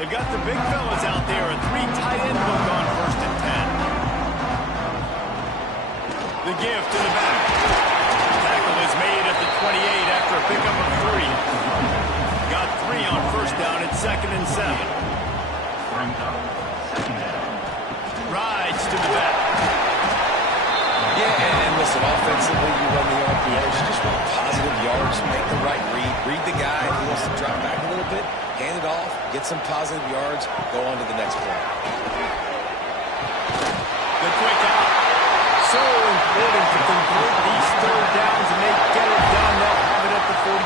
They've got the big fellas out there, a 3 tight end look on 1st and 10. The give to the back. Tackle is made at the 28 after a pickup of 3. Got 3 on 1st down at 2nd and 7. Rides to the back. Yeah, and listen, offensively, you run the RPOs, you just want positive yards, make the right read the guy. If he wants to drop back a little bit, hand it off, get some positive yards, go on to the next play. The quick out. So important to complete these 3rd downs, and they get it done. They'll have it at the 42.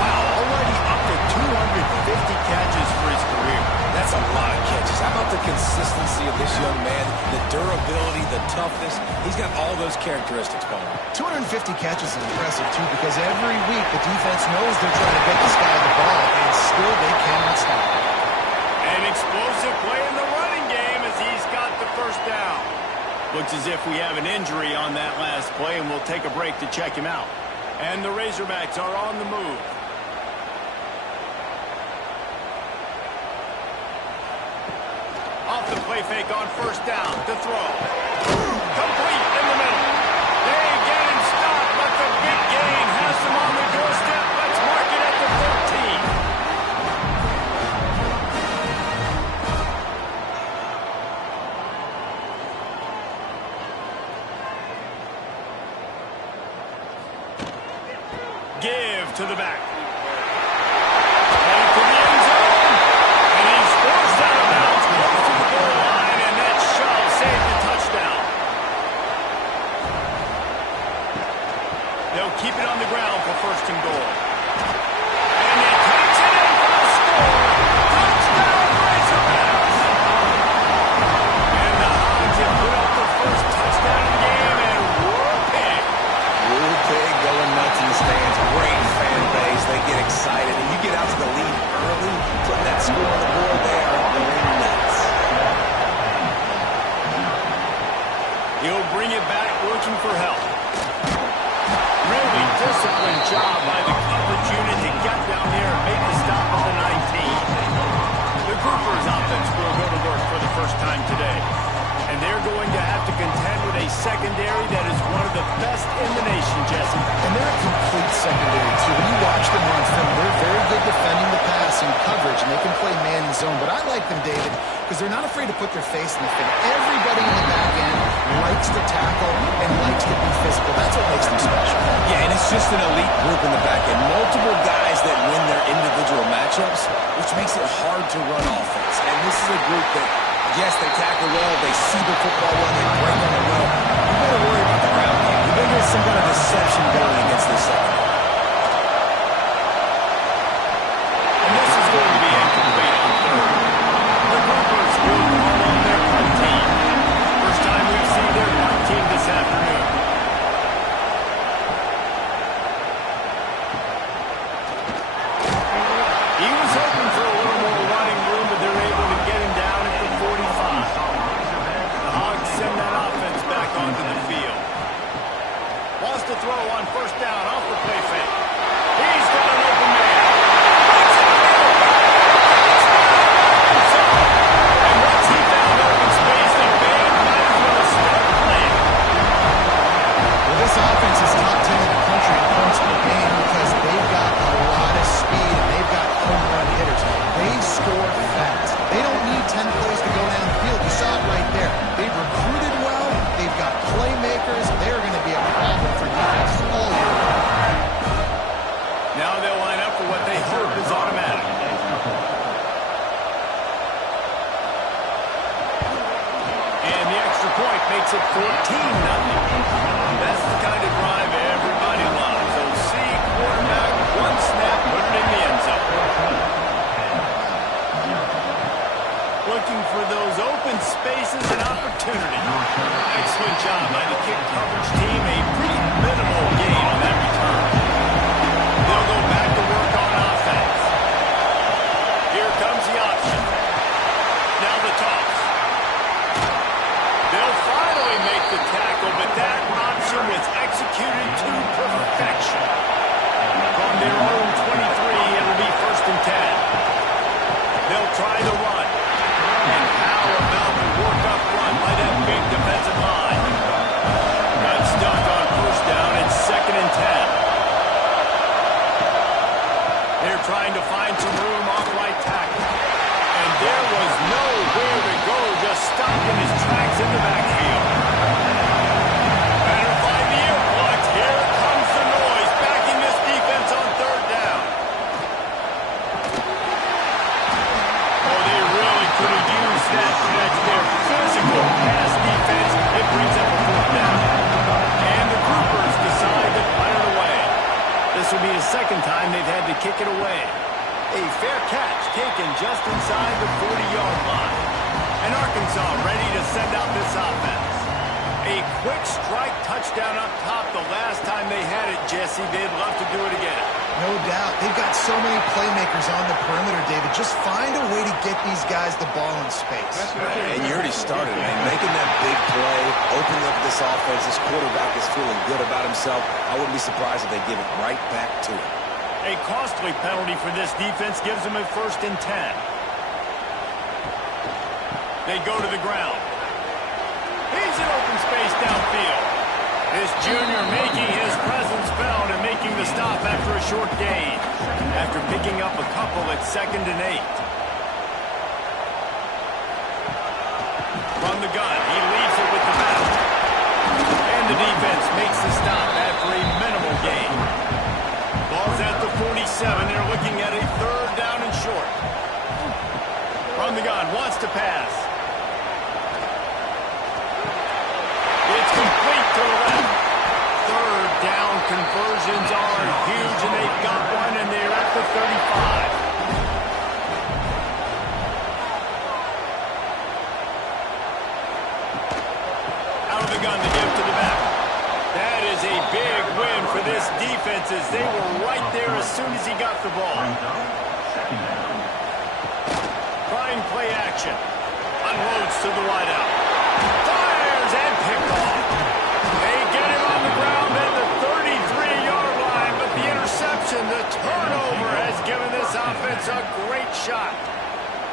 Wow, already up to 250 catches for his career. That's a lot of catches. How about the consistency of this young man? The durability, the toughness. He's got all those characteristics, Paul. 250 catches is impressive, too, because every week the defense knows they're trying to get this guy the ball, and still they cannot stop him. An explosive play in the running game as he's got the 1st down. Looks as if we have an injury on that last play, and we'll take a break to check him out. And the Razorbacks are on the move. Off the play fake on 1st down to throw. Complete in the middle. They get him stopped, but the big gain has them on the doorstep. Let's mark it at the 13. Give to the back. Heading for the end zone. And he's forced out of bounds close to the goal line, and that shove saved the touchdown. They'll keep it on the ground for 1st and goal. And he takes it in for the score. Touchdown, Razorbacks. And the Hogs have put up the 1st touchdown of the game, and Rule Pig. Rule Pig going nuts in the stands. Great fan base. They get excited. And you get out to the lead early, put that score on the board, they are going nuts. He'll bring it back looking for help. Really disciplined job by the coverage unit to get down there and make the stop at the 19. The Groupers offense will go to work for the 1st time today. And they're going to have to contend with a secondary that is one of the best in the nation, Jesse. And they're a complete secondary, too. When you watch them on film, they're very good defending the pass and coverage, and they can play man and zone. But I like them, David, because they're not afraid to put their face in the fin. Everybody in the back end likes to tackle and likes to be physical. That's what makes them special. Yeah, and it's just an elite group in the back end. Multiple guys that win their individual matchups, which makes it hard to run offense. And this is a group that, yes, they tackle well, they see the football well, they break on it well. You better worry about the ground game. You better get some kind of deception going against this secondary. And this is going to be incomplete on 3rd. The Groupers will call on their punt team. First time we've seen their punt team this afternoon. He was hoping for a little more running room, but they're able to get him down at the 45. The Hogs send that offense back onto the field. Wants to throw on 1st down off the play fake. He's got an open man. And once he found open space, the band might as well start playing. Well, this offense is top 10 in the country in points per game because they've got a lot of speed and they've got home run hitters. They score fast. They don't need 10 plays to go down the field. You saw it right there. They've recruited well. They've got playmakers. They're going to be a problem for defenses all year long. Now they'll line up for what they hope is automatic. And the extra point makes it 14-0. That's the kind of drive everybody loves. So see quarterback, one snap, put it in the end zone. Looking for those open spaces and opportunity. Excellent job by the kick coverage team. A pretty minimal gain on that return. They'll go back to work on offense. Here comes the option. Now the toss. They'll finally make the tackle, but that option was executed to perfection. From their own 23, it'll be 1st and 10. second time they've had to kick it away. A fair catch taken just inside the 40-yard line. And Arkansas ready to send out this offense. A quick strike touchdown up top the last time they had it, Jesse. They'd love to do it again. No doubt. They've got so many playmakers on the perimeter, David. Just find a way to get these guys the ball in space. And you already started, man. Making that big play, opening up this offense. This quarterback is feeling good about himself. I wouldn't be surprised if they give it right back to him. A costly penalty for this defense gives them a 1st and 10. They go to the ground. He's in open space downfield. This junior making his presence felt and making the stop after a short gain. After picking up a couple at 2nd and 8. From the gun, he leaves it with the back. And the defense makes the stop after a minimal gain. Ball's at the 47. They're looking at a 3rd down and short. From the gun, wants to pass. It's complete to the left. 3rd down conversions are huge, and they've got one, and they're at the 35. Out of the gun, they give to the back. That is a big win for this defense as they were right there as soon as he got the ball. Trying play action. Unloads to the wideout. Fires and picked off. They get him on the ground at the 33-yard line, but the interception, the turnover, has given this offense a great shot.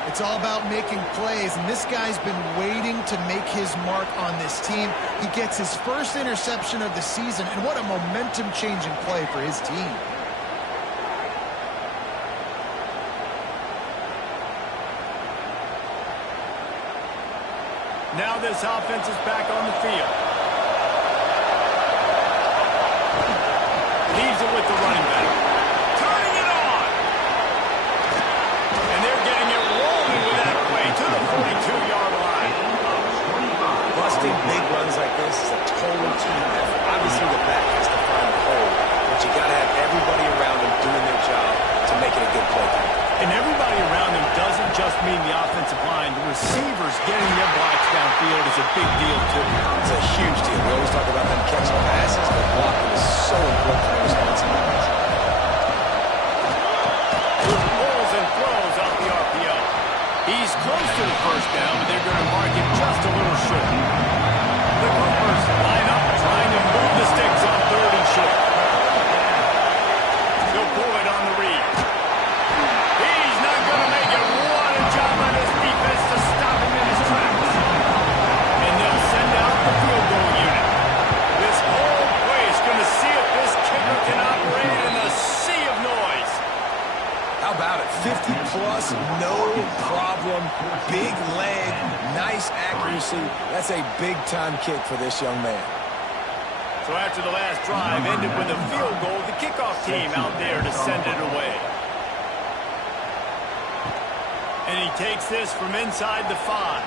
It's all about making plays, and this guy's been waiting to make his mark on this team. He gets his first interception of the season, and what a momentum-changing play for his team. Now this offense is back on the field. Leaves it with the running back. Turning it on. And they're getting it rolling with that play to the 42-yard line. Busting big runs like this is a total team effort. Obviously, the back has to find the hole, but you got to have everybody around him doing their job to make it a good play. And everybody around him doesn't just mean the offensive line. The receivers getting their blocks downfield is a big deal, too. It's a huge deal. We always talk about them catching passes, but blocking is so important for their responsibilities. Pulls and throws off the RPO. He's close to the 1st down, but they're going to mark him just a little short. The Gophers line up, trying to move the sticks on 3rd and short. They'll pull it on the read. He's not going to make it. What a job by this defense to stop him in his tracks. And they'll send out the field goal unit. This whole play is going to see if this kicker can operate in a sea of noise. How about it? 50-plus, no problem. Big leg, nice accuracy. That's a big-time kick for this young man. So after the last drive ended with a field goal, the kickoff team out there to send it away. And he takes this from inside the 5.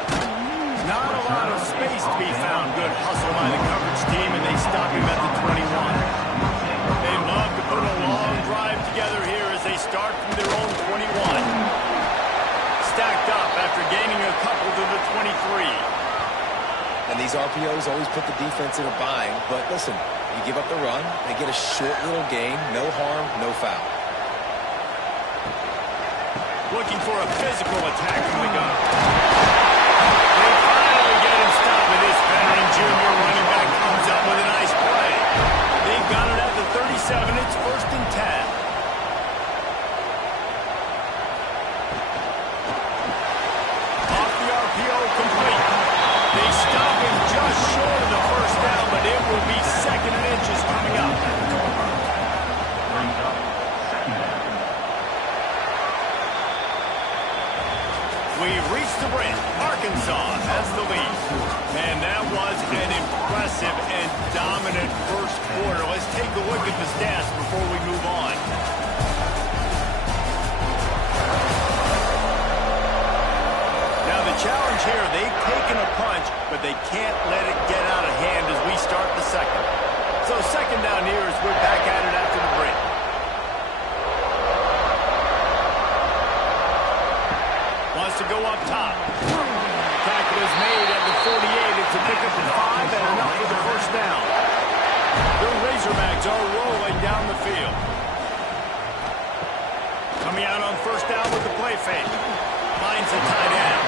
Not a lot of space to be found. Good hustle by the coverage team, and they stop him at the 21. They love to put a long drive together here as they start from their own 21. Stacked up after gaining a couple to the 23. And these RPOs always put the defense in a bind. But listen, you give up the run, they get a short little gain, no harm, no foul. Looking for a physical attack from the gun. They finally get him stopped, and this veteran junior running back comes up with a nice play. They've got it at the 37. It's 1st and 10. Off the RPO, complete. They stop him just short of the 1st down, but it will be 2nd and inches coming up. We've reached the break. Arkansas has the lead. And that was an impressive and dominant first quarter. Let's take a look at the stats before we move on. Now the challenge here, they've taken a punch, but they can't let it get out of hand as we start the second. So 2nd down here as we're back at it after the break. offense are rolling down the field. Coming out on first down with the play fake. Finds a tight end.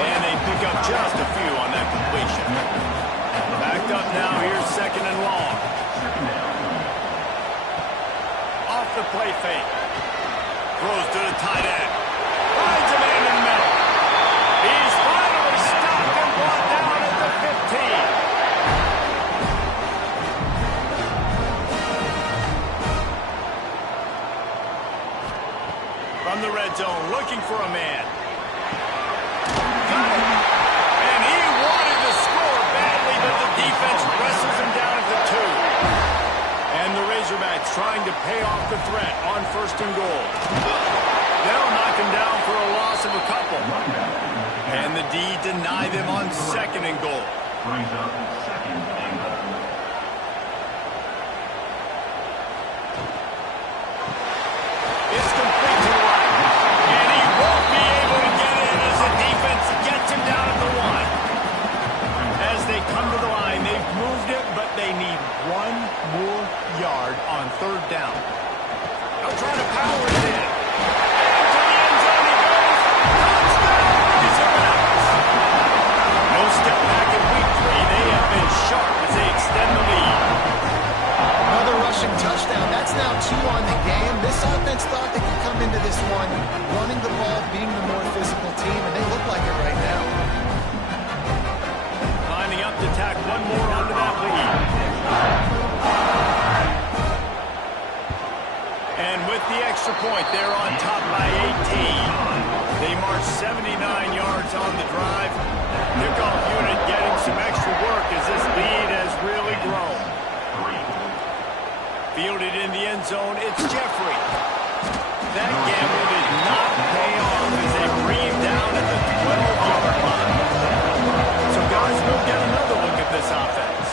And they pick up just a few on that completion. Backed up now. Here's second and long. Off the play fake. Throws to the tight end. Finds a man in the middle. He's finally stopped and brought down at the 15. From the red zone, looking for a man. Got it. And he wanted to score badly, but the defense wrestles him down at the 2. And the Razorbacks trying to pay off the threat on first and goal. They'll knock him down for a loss of a couple. And the D deny them on second and goal. Brings up second and goal. It's complete to the right. And he won't be able to get in as the defense gets him down at the 1. As they come to the line, they've moved it, but they need one more yard on third down. They'll try to power it in. And to the end zone he goes. Touchdown, Razorbacks! No step back in week 3. They have been sharp as they extend the lead. Another rushing touchdown. That's now 2 on the game. This offense thought they could come into this one running the ball, being the more physical team, and they look like it right now. Lining up to tack one more onto that lead. And with the extra point, they're on top by 18. They march 79 yards on the drive. Kickoff unit getting some extra work as this lead has really grown. Fielded in the end zone, it's Jeffrey. That gamble did not pay off as they bring him down at the 12-yard line. So guys, we'll get another look at this offense.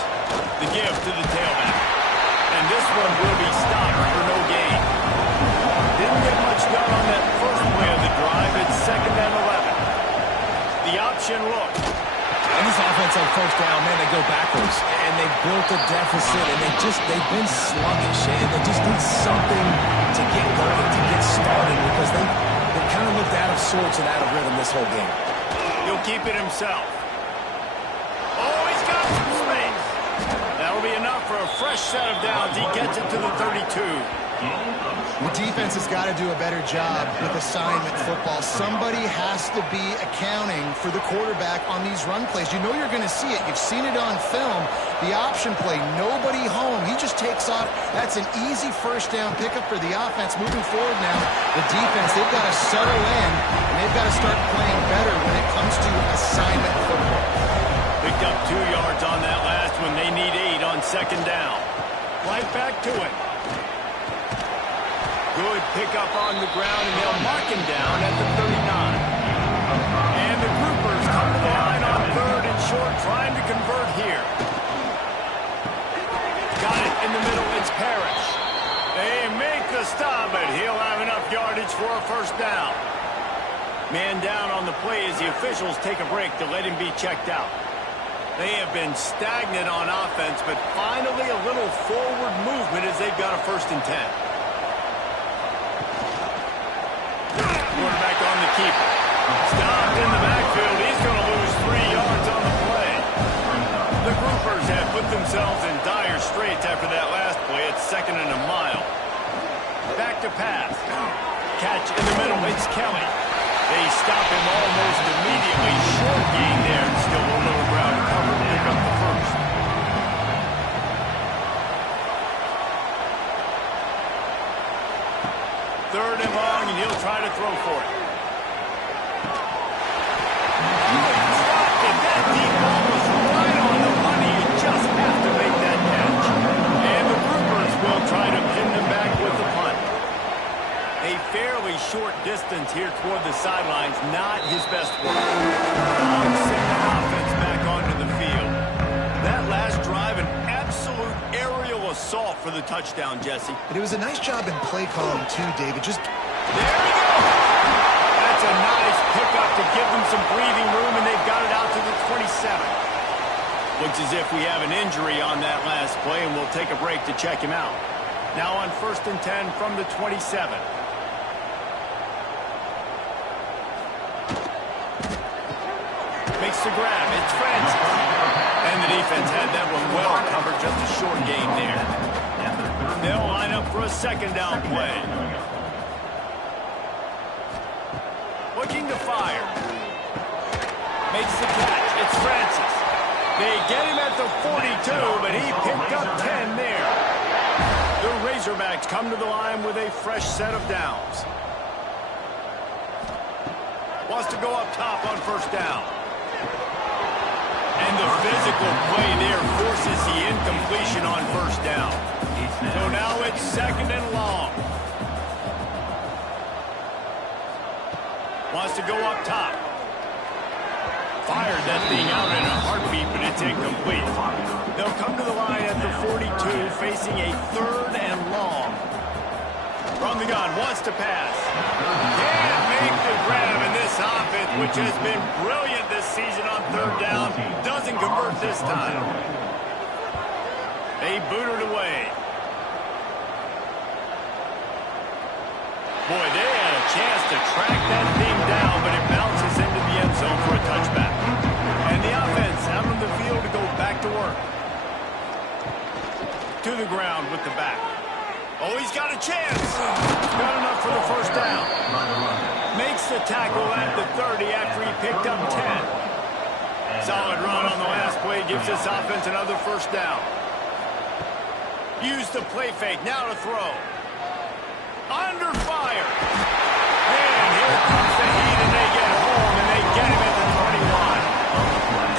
The give to the tailback. And this one will be stopped for no gain. Didn't get much done on that first play of the drive. It's second and 11. The option look. And this offense on first down, man, they go backwards. And they've built a deficit, and they've been sluggish. And they just need something to get going, to get started, because they kind of looked out of sorts and out of rhythm this whole game. He'll keep it himself. Oh, he's got some space. That'll be enough for a fresh set of downs. He gets it to the 32. The defense has got to do a better job with assignment football. Somebody has to be accounting for the quarterback on these run plays. You know you're going to see it. You've seen it on film. The option play, nobody home. He just takes off. That's an easy first down pickup for the offense. Moving forward now, the defense, they've got to settle in, and they've got to start playing better when it comes to assignment football. Picked up 2 yards on that last one. They need 8 on second down. Right back to it. Good pickup on the ground, and they'll mark him down at the 39. And the groupers come to the line on third and short, trying to convert here. Got it in the middle, it's Parrish. They make the stop, but he'll have enough yardage for a first down. Man down on the play as the officials take a break to let him be checked out. They have been stagnant on offense, but finally a little forward movement as they've got a 1st and 10. Quarterback on the keeper. Stopped in the backfield. He's going to lose 3 yards on the play. The groupers have put themselves in dire straits after that last play. It's second and a mile. Back to pass. Catch in the middle. It's Kelly. They stop him almost immediately. Short gain there. Still a little ground to cover to pick up the first. Third and long, and he'll try to throw for it. That deep ball was right on the money. You just have to make that catch. And the groupers will try to pin them back with the punt. A fairly short distance here toward the sidelines. Not his best work. Send that offense back onto the field. That last drive, an absolute aerial assault for the touchdown, Jesse. But it was a nice job in play calling, too, David. Just there we go. That's a nice pickup to give them some breathing room, and they've got it out to the 27. Looks as if we have an injury on that last play, and we'll take a break to check him out. Now on 1st and 10 from the 27. Makes the grab. It's Francis. And the defense had that one well covered. Just a short game there. They'll line up for a second down play. Looking to fire. Makes the catch. It's Francis. They get him at the 42, but he picked up 10 there. The Razorbacks come to the line with a fresh set of downs. Wants to go up top on 1st down. And the physical play there forces the incompletion on 1st down. So now it's 2nd and long. Wants to go up top. Fired that thing out in a heartbeat, but it's incomplete. They'll come to the line at the 42, facing a 3rd and long. From the gun, wants to pass. Can't make the grab, and this offense, which has been brilliant this season on 3rd down, doesn't convert this time. They boot it away. Boy, they had a chance to track that thing down, but it bounces into the end zone for a touchback. And the offense out on the field to go back to work. To the ground with the back. Oh, he's got a chance. Got enough for the 1st down. Makes the tackle at the 30 after he picked up 10. Solid run on the last play. Gives this offense another 1st down. Use the play fake. Now to throw. Under fire. And here comes the heat, and they get home, and they get him at the 21.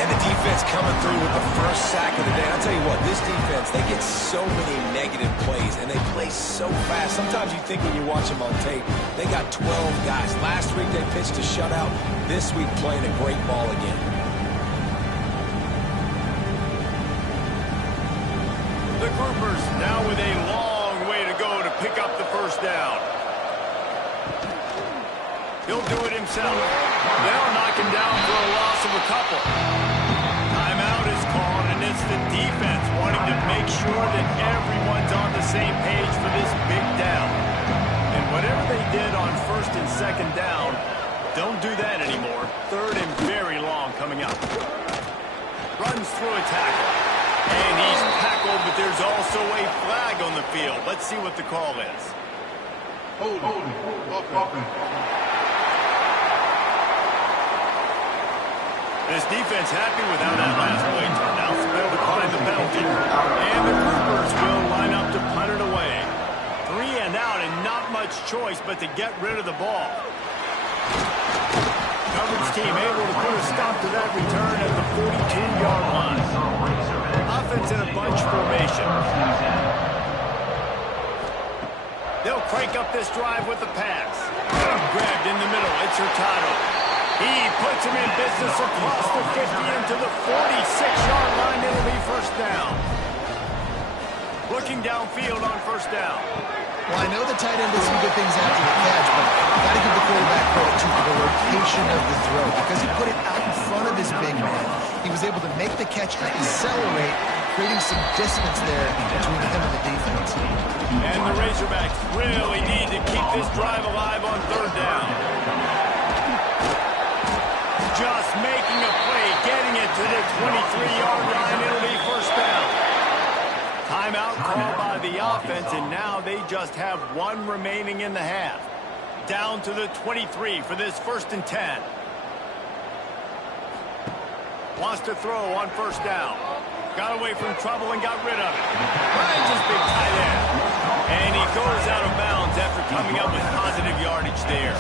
And the defense coming through with the 1st sack of the day. I'll tell you what, this defense, they get so many negative plays, and they play so fast. Sometimes you think when you watch them on tape, they got 12 guys. Last week they pitched a shutout. This week playing a great ball again. The Groupers now with a long way to go to pick up the 1st down. He'll do it himself. They'll knock him down for a loss of a couple. Timeout is called, and it's the defense wanting to make sure that everyone's on the same page for this big down. And whatever they did on 1st and 2nd down, don't do that anymore. 3rd and very long coming up. Runs through a tackle. And he's tackled, but there's also a flag on the field. Let's see what the call is. This defense happy with how that last play turned out, so they'll decline the penalty. And the Groupers will line up to punt it away. 3 and out, and not much choice but to get rid of the ball. Coverage team able to put a stop to that return at the 42-yard line. Offense in a bunch formation. They'll crank up this drive with the pass. Grabbed in the middle. It's Hurtado. He puts him in business across the 50 into the 46-yard line. It'll be 1st down. Looking downfield on 1st down. Well, I know the tight end did some good things after the catch, but got to give the quarterback credit to the location of the throw because he put it out in front of his big man. He was able to make the catch and accelerate, creating some distance there between him and the defense. And the Razorbacks really need to keep this drive alive on 3rd down. Just making a play, getting it to the 23-yard line. It'll be 1st down. Timeout called by the offense, and now they just have 1 remaining in the half. Down to the 23 for this 1st and 10. Wants to throw on 1st down. Got away from trouble and got rid of it. Finds his big tight end. And he goes out of bounds after coming up with positive yardage there.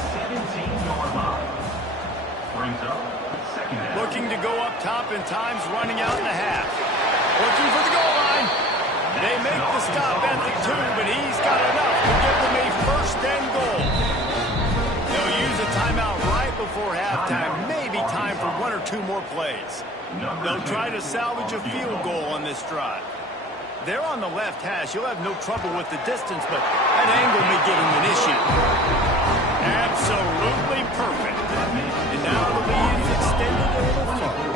Looking to go up top, and time's running out in the half. Looking for the goal line. They make the stop at the 2, but he's got enough to give them a 1st and goal. They'll use a timeout right before halftime. Maybe time for 1 or 2 more plays. They'll try to salvage a field goal on this drive. They're on the left hash. You'll have no trouble with the distance, but that angle may give him an issue. Absolutely perfect. And now the lead is extended a little further.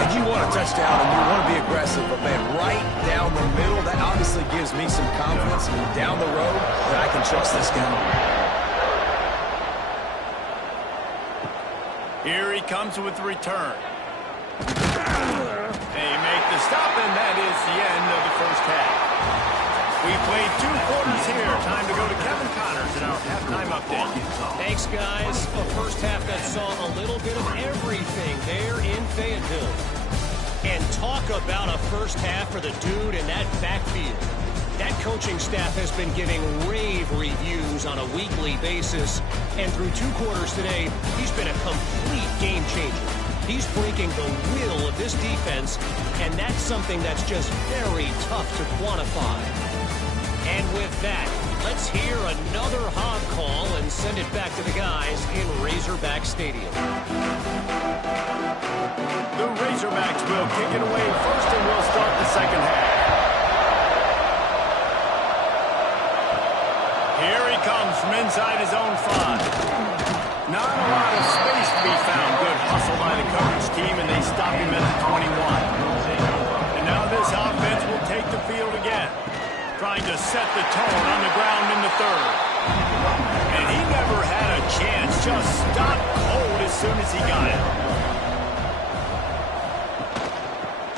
And you want to touchdown, and you want to be aggressive, but, man, right down the middle, that obviously gives me some confidence down the road that I can trust this guy. Here he comes with the return. They make the stop, and that is the end of the first half. We played 2 quarters here. Time to go to Kevin Connors in our halftime update. Thanks, guys. A first half that saw a little bit of everything there in Fayetteville. And talk about a first half for the dude in that backfield. That coaching staff has been giving rave reviews on a weekly basis. And through 2 quarters today, he's been a complete game changer. He's breaking the will of this defense, and that's something that's just very tough to quantify. And with that, let's hear another hog call and send it back to the guys in Razorback Stadium. The Razorbacks will kick it away first, and we'll start the second half. Here he comes from inside his own 5. Not a lot of space to be found. Good hustle by the coverage team, and they stop him at the 21. And now this offense will take the field again, trying to set the tone on the ground in the 3rd. And he never had a chance. Just stopped cold as soon as he got it.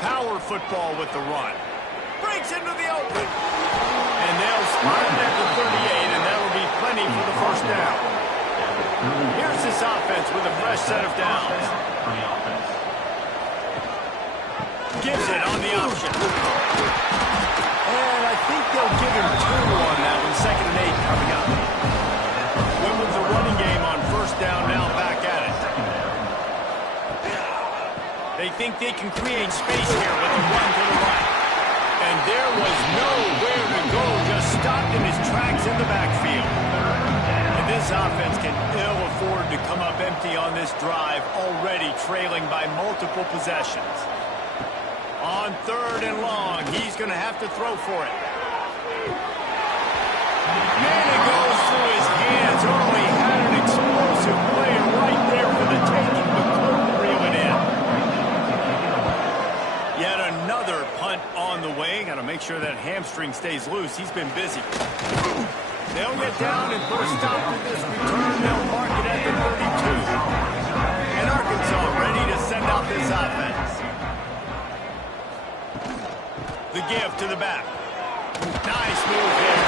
Power football with the run. Breaks into the open. And they'll spot it at the 38, and that'll be plenty for the first down. Here's this offense with a fresh set of downs. Gives it on the option. And I think they'll give him 2 on that one. 2nd and 8 coming up. Win with the running game on first down, now back at it. They think they can create space here with a run to the right. And there was nowhere to go, just stopped in his tracks in the backfield. And this offense can ill afford to come up empty on this drive, already trailing by multiple possessions. On 3rd and long, he's going to have to throw for it. Man, it goes through his hands. Oh, he had an explosive player right there for the taking, but couldn't reel it in. Yet another punt on the way. Got to make sure that hamstring stays loose. He's been busy. They'll get down, and for a stop to this return, they'll mark it at the 32. And Arkansas ready to send out this offense. The give to the back. Nice move here.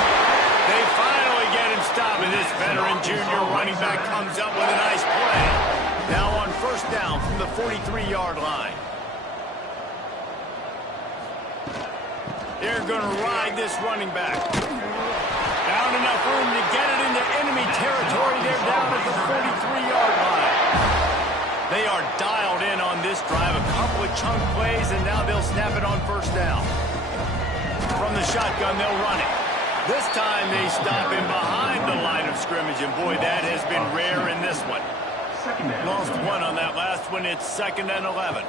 They finally get him stopped, and this veteran junior running back comes up with a nice play. Now on first down from the 43-yard line. They're going to ride this running back. Found enough room to get it into enemy territory. They're down at the 43-yard line. They are dialed in on this drive. A couple of chunk plays, and now they'll snap it on first down. From the shotgun, they'll run it. This time they stop him behind the line of scrimmage, and boy, that has been rare in this one. Lost 1 on that last one. It's 2nd and 11.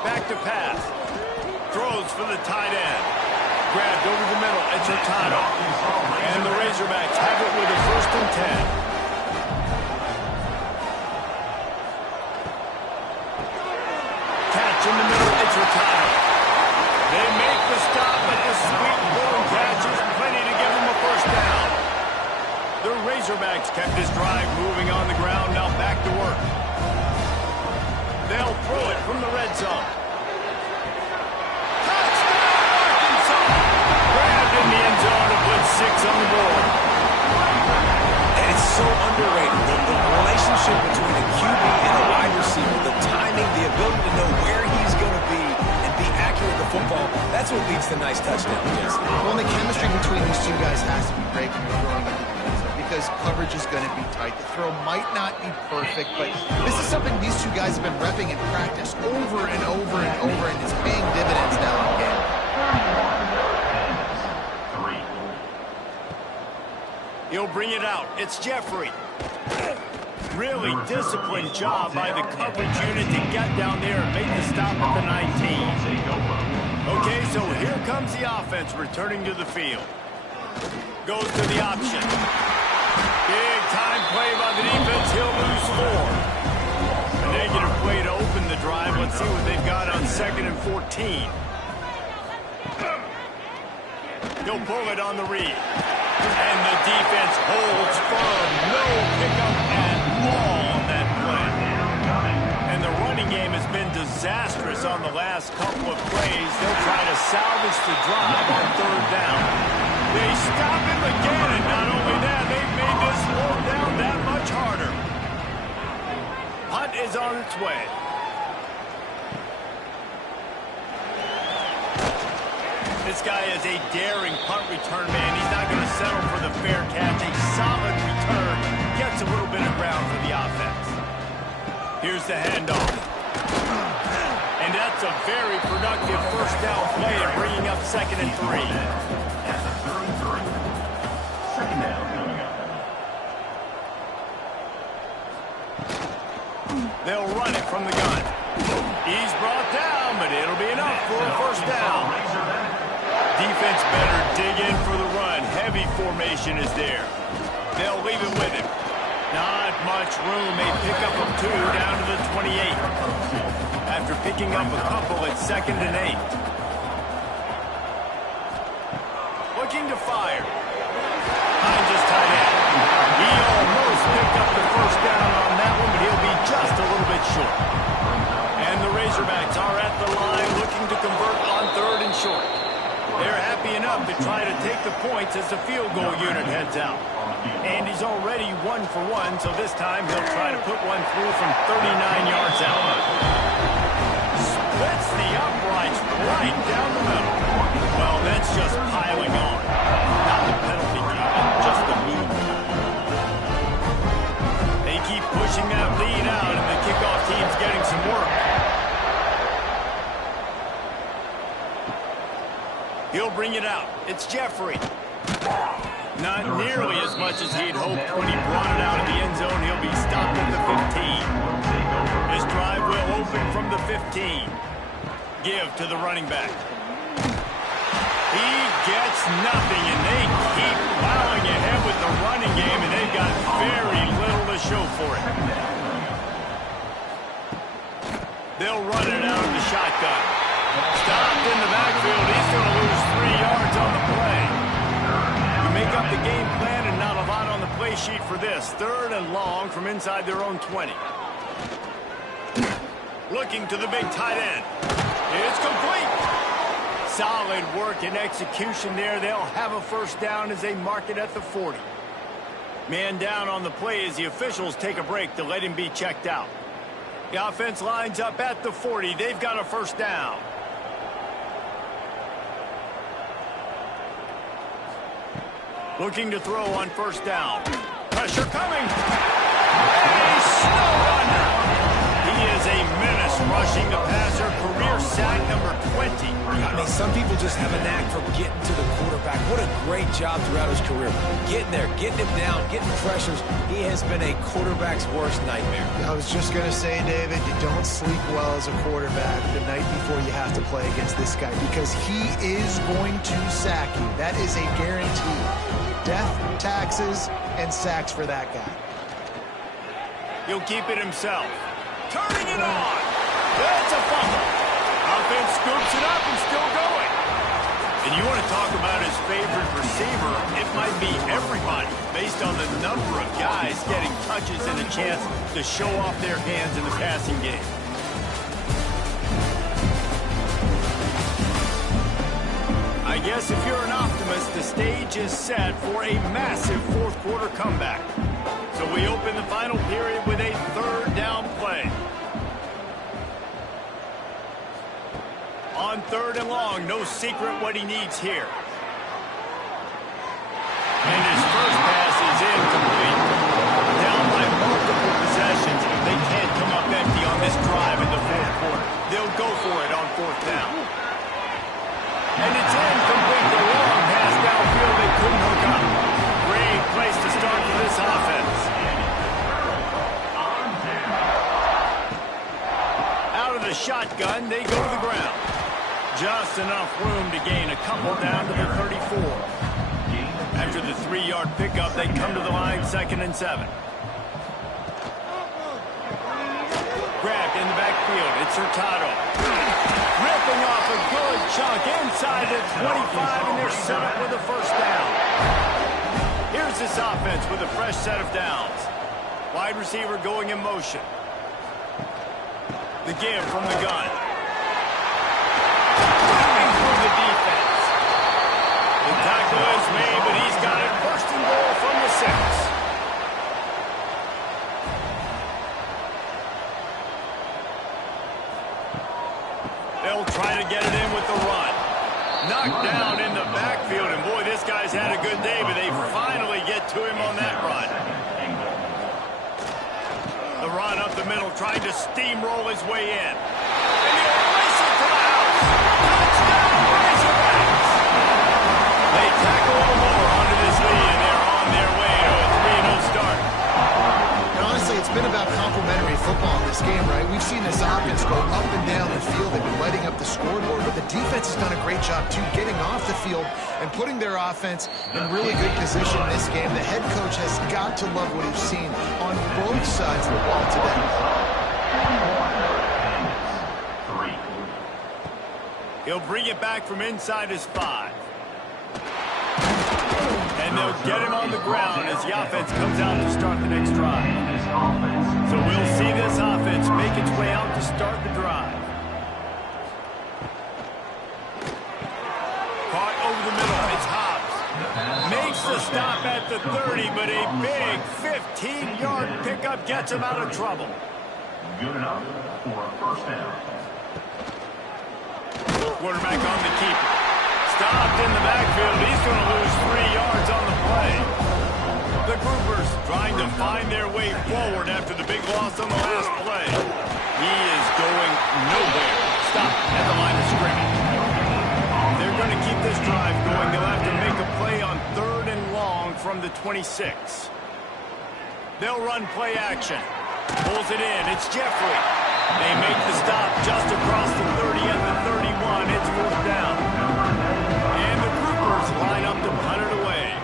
Back to pass. Throws for the tight end. Grabbed over the middle. It's Hurtado. And the Razorbacks have it with a 1st and 10. Catch in the middle. It's Hurtado. They make the stop, but the sweet little catch is plenty to give them a first down. The Razorbacks kept this drive moving on the ground. Now back to work. They'll throw it from the red zone. In the end zone to put 6 on the board. And it's so underrated. The relationship between a QB and a wide receiver, the timing, the ability to know where he's going to be and be accurate with the football, that's what leads to nice touchdowns, Jesse. Well, the chemistry between these 2 guys has to be great when you're throwing back to the end zone because coverage is going to be tight. The throw might not be perfect, but this is something these 2 guys have been repping in practice over and over and over, and it's paying dividends now in game. He'll bring it out. It's Jeffrey. Really disciplined job by the coverage unit to get down there and make the stop at the 19. Okay, so here comes the offense returning to the field. Goes to the option. Big time play by the defense. He'll lose 4. A negative play to open the drive. Let's see what they've got on 2nd and 14. He'll pull it on the read. And the defense holds firm. No pickup at all on that play. And the running game has been disastrous on the last couple of plays. They'll try to salvage the drive on 3rd down. They stop him again, and not only that, they've made this 4th down that much harder. Punt is on its way. This guy is a daring punt return man. He's not going to settle for the fair catch. A solid return. Gets a little bit of ground for the offense. Here's the handoff. And that's a very productive 1st down play and bringing up 2nd and 3. At the 33. 2nd down coming up. They'll run it from the gun. He's brought down, but it'll be enough for a 1st down. Defense better dig in for the run. Heavy formation is there. They'll leave it with him. Not much room. A pickup of 2 down to the 28. After picking up a couple at 2nd and 8. Looking to fire. Behind his tight end. He almost picked up the 1st down on that one, but he'll be just a little bit short. And the Razorbacks are at the line looking to convert on 3rd and short. They're happy enough to try to take the points as the field goal unit heads out. And he's already 1 for 1, so this time he'll try to put one through from 39 yards out. Splits the uprights right down the middle. Well, that's just piling on. Not the penalty kick, just the move. They keep pushing that lead out, and the kickoff team's getting some work. He'll bring it out. It's Jeffrey. Not nearly as much as he'd hoped when he brought it out of the end zone. He'll be stopped at the 15. This drive will open from the 15. Give to the running back. He gets nothing, and they keep plowing ahead with the running game, and they've got very little to show for it. They'll run it out of the shotgun. Stopped in the backfield. He's going to lose 3 yards on the play. You make up the game plan and not a lot on the play sheet for this. 3rd and long from inside their own 20. Looking to the big tight end. It's complete. Solid work and execution there. They'll have a 1st down as they mark it at the 40. Man down on the play as the officials take a break to let him be checked out. The offense lines up at the 40. They've got a 1st down. Looking to throw on 1st down. Pressure coming. A snow runner. He is a menace rushing the passer. Career sack number 20. I mean, some people just have a knack for getting to the quarterback. What a great job throughout his career. Getting there, getting him down, getting pressures. He has been a quarterback's worst nightmare. I was just going to say, David, you don't sleep well as a quarterback the night before you have to play against this guy because he is going to sack you. That is a guarantee. Death, taxes, and sacks for that guy. He'll keep it himself. Turning it on. That's a fumble. Offense scoops it up and still going. And you want to talk about his favorite receiver, it might be everybody based on the number of guys getting touches and a chance to show off their hands in the passing game. I guess if you're an optimist, the stage is set for a massive 4th quarter comeback. So we open the final period with a 3rd down play. On 3rd and long, no secret what he needs here. And his first pass is incomplete. Down by multiple possessions, they can't come up empty on this drive in the 4th quarter. They'll go for it on 4th down. And it's incomplete. The long pass downfield they couldn't hook up. Great place to start for this offense. Out of the shotgun, they go to the ground. Just enough room to gain a couple down to the 34. After the 3-yard pickup, they come to the line 2nd and 7. grabbed in the backfield. It's Hurtado. Ripping off a good chunk inside the 25, and they're set up with a first down. Here's this offense with a fresh set of downs. Wide receiver going in motion. The give from the gun. Ripping through the defense. The tackle is made, but he's got it first and goal from the 6. They'll try to get it in with the run. Knocked down in the backfield, and boy, this guy's had a good day, but they finally get to him on that run. The run up the middle, trying to steamroll his way in. And he'll race it to the house. Touchdown, Razorbacks! They tack a little more onto this lead, and they're on their way to a 3-0 start. And honestly, it's been about complementary football in this game, right? We've seen this offense go up and down the field. They've been lighting up the scoreboard, but the defense has done a great job, too, getting off the field and putting their offense in really good position in this game. The head coach has got to love what he's seen on both sides of the ball today. He'll bring it back from inside his 5. And they'll get him on the ground as the offense comes out to start the next drive. So we'll see this offense make its way out to start the drive. Caught over the middle. It's Hobbs. Makes the stop at the 30, but a big 15-yard pickup gets him out of trouble. Good enough for a first down. Quarterback on the keeper. Stopped in the backfield. He's going to lose 3 yards on the play. The Groupers trying to find their way forward after the big loss on the last play. He is going nowhere. Stop at the line of scrimmage. They're going to keep this drive going. They'll have to make a play on 3rd and long from the 26. They'll run play action. Pulls it in. It's Jeffrey. They make the stop just across the 30 at the 31. It's 4th down. And the Groupers line up to punt it away.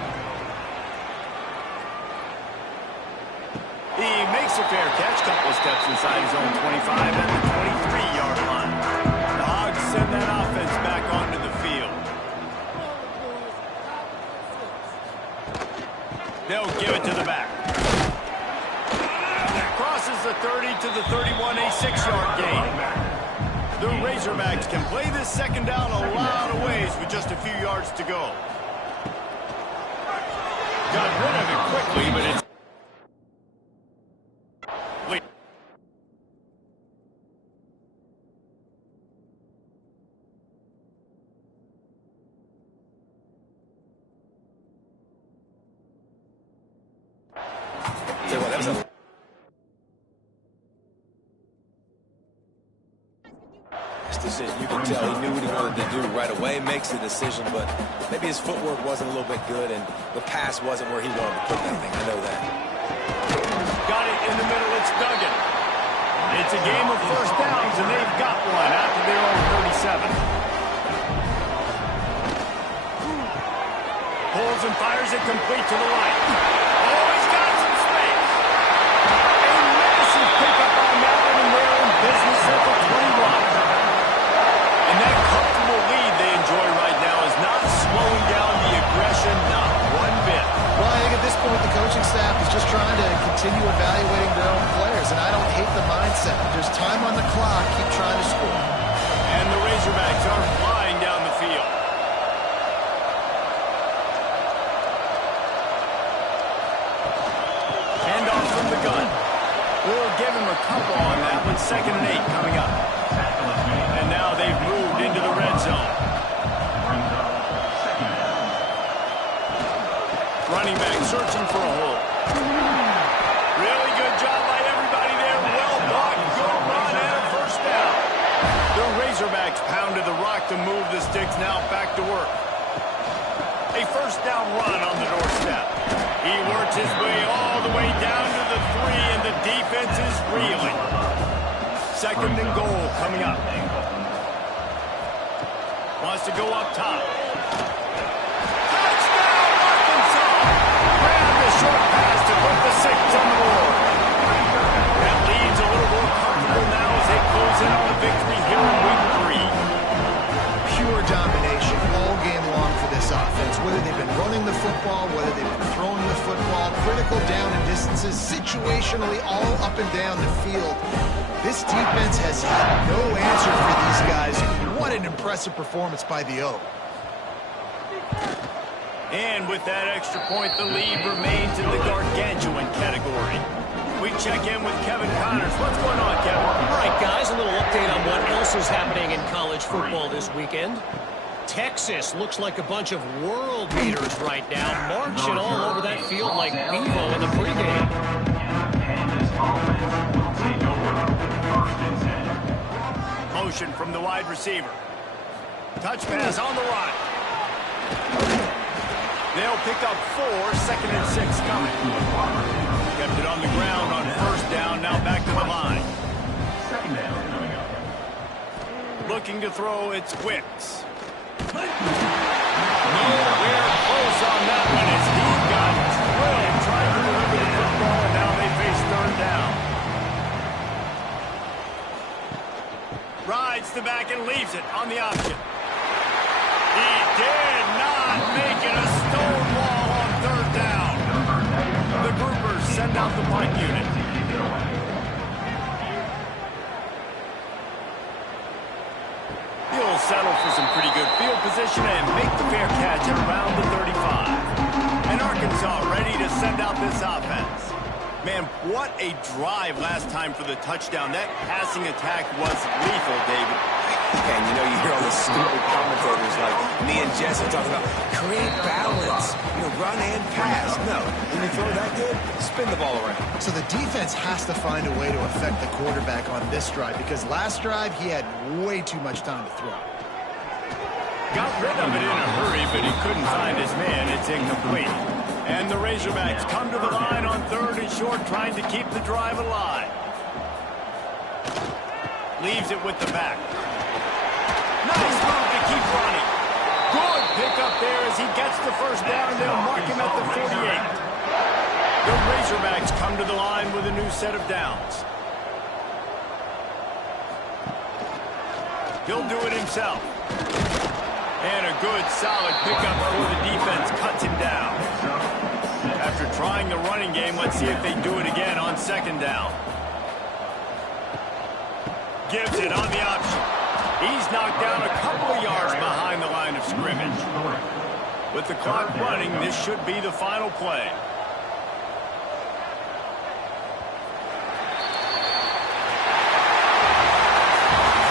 He makes a fair catch, couple of steps inside his own 25 at the 23-yard line. The Hogs send that offense back onto the field. They'll give it to the back. Crosses the 30 to the 31, a 6-yard gain. The Razorbacks can play this second down a lot of ways with just a few yards to go. Got rid of it quickly, but it's... You can tell he knew what he wanted to do right away, makes the decision, but maybe his footwork wasn't a little bit good, and the pass wasn't where he wanted to put that thing. I know that. Got it in the middle. It's Duggan. It's a game of first downs, and they've got one after their own 37. Pulls and fires it complete to the right. Oh, he's got some space. A massive pickup on that one, and they're in business at the 21. And that comfortable lead they enjoy right now is not slowing down the aggression, not one bit. Well, I think at this point the coaching staff is just trying to continue evaluating their own players, and I don't hate the mindset. There's time on the clock. Keep trying to score. And the Razorbacks are flying down the field. Handoff from the gun. We'll give him a couple on that one. 2nd and 8 coming up. And now they've moved into the red zone. Running back searching for a hole. Really good job by everybody there. Well blocked, good run, and a first down. The Razorbacks pounded the rock to move the sticks. Now back to work. A first down run on the doorstep. He works his way all the way down to the 3, and the defense is reeling. 2nd and goal coming up. Wants to go up top. Touchdown, Arkansas! Grabbed a short pass to put the 6 on the board. That leads a little more comfortable now. critical down and distances, situationally all up and down the field. This defense has had no answer for these guys. What an impressive performance by the O. And with that extra point, the lead remains in the gargantuan category. We check in with Kevin Connors. What's going on, Kevin? All right, guys, a little update on what else is happening in college football this weekend. Texas looks like a bunch of world beaters right now, marching all over that field like Bevo in the pregame. Motion from the wide receiver. Touch pass on the run. They'll pick up 4, 2nd and 6 coming. Kept it on the ground on first down, now back to the line. Second down coming up. Looking to throw, it's Wicks. Nowhere close on that one as he got drilled trying to deliver the football, and now they face 3rd down. Rides the back and leaves it on the option. He did not make it a stone wall on 3rd down. The groupers send out the punt unit. He'll settle for some pretty good field position and make the fair catch at around the 35. And Arkansas ready to send out this offense. Man, what a drive last time for the touchdown. That passing attack was lethal, David. And you know, you hear all the stupid commentators like me and Jesse talking about create balance, run and pass. No, when you throw that good, spin the ball around. So the defense has to find a way to affect the quarterback on this drive because last drive he had way too much time to throw. Got rid of it in a hurry, but he couldn't find his man. It's incomplete. And the Razorbacks come to the line on 3rd and short, trying to keep the drive alive. Leaves it with the back. Nice move to keep running. Good pickup there as he gets the first down, and they'll mark him at the 48. The Razorbacks come to the line with a new set of downs. He'll do it himself. And a good, solid pickup before the defense cuts him down. After trying the running game, let's see if they do it again on 2nd down. Gives it on the option. He's knocked down a couple of yards behind the line of scrimmage. With the clock running, this should be the final play.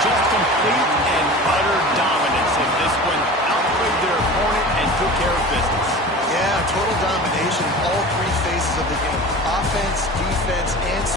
Just complete and utter dominance in this one. Outplayed their opponent and took care of business. Yeah, total domination in all 3 phases of the game. Offense, defense, and